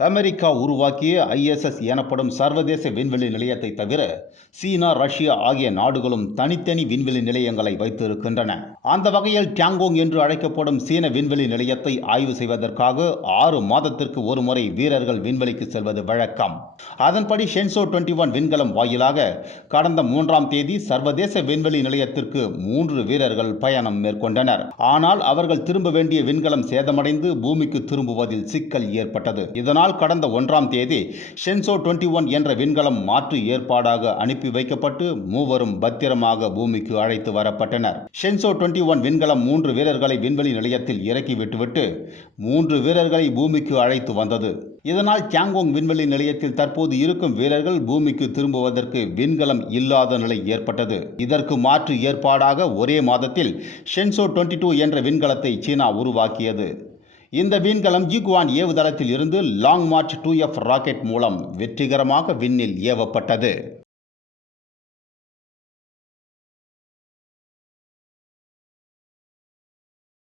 America உருவாக்கிய ISS எனப்படும் சர்வதேச விண்வெளி நிலையத்தை தவிர சீனா, ரஷ்யா ஆகிய நாடுகளும் தனித்தனி விண்வெளி நிலையங்களை வைத்திருக்கின்றன. அந்த வகையில் டியாங்கோங் என்று அழைக்கப்படும் சீன விண்வெளி நிலையத்தை ஆய்வு செய்வதற்காக 6 மாதத்திற்கு ஒருமுறை வீரர்கள் விண்வெளிக்கு செல்வது வழக்கம். அதன்படி ஷென்சோ 21 விண்கலம் வாயிலாக கடந்த 3ஆம் தேதி சர்வதேச விண்வெளி நிலையத்திற்கு 3 வீரர்கள் பயணம் மேற்கொண்டனர். ஆனால் அவர்கள் திரும்ப வேண்டிய விண்கலம் சேதமடைந்து பூமிக்கு திரும்புவதில் சிக்கல் ஏற்பட்டது. இதனால் கடந்த 1ஆம் தேதி ஷென்சோ 21 என்ற விண்கலம் மாற்று ஏற்பாடாக அனுப்பி வைக்கப்பட்டு மூவரும் பத்திரமாக பூமிக்கு அழைத்து வரப்பட்டனர். ஷென்சோ 21 விண்கலம் 3 வீரர்களை விண்வெளி நிலையத்தில் இறக்கி விட்டுவிட்டு 3 வீரர்களை பூமிக்கு அழைத்து வந்தது. இதனால் டியாங்கோங் விண்வெளி நிலையத்தில் தற்போது இருக்கும் வீரர்கள் பூமிக்கு திரும்புவதற்கு விண்கலம் இல்லாத நிலை ஏற்பட்டது. இதற்கு மாற்று ஏற்பாடாக ஒரே மாதத்தில் ஷென்சோ 22 என்ற விண்கலத்தை சீனா உருவாக்கியது. இந்த விண்கலம் ஈகுவான் ஏவுதளத்தில் இருந்து லாங் மார்ச் 2F ராக்கெட் மூலம் வெற்றிகரமாக விண்ணில் ஏவப்பட்டது.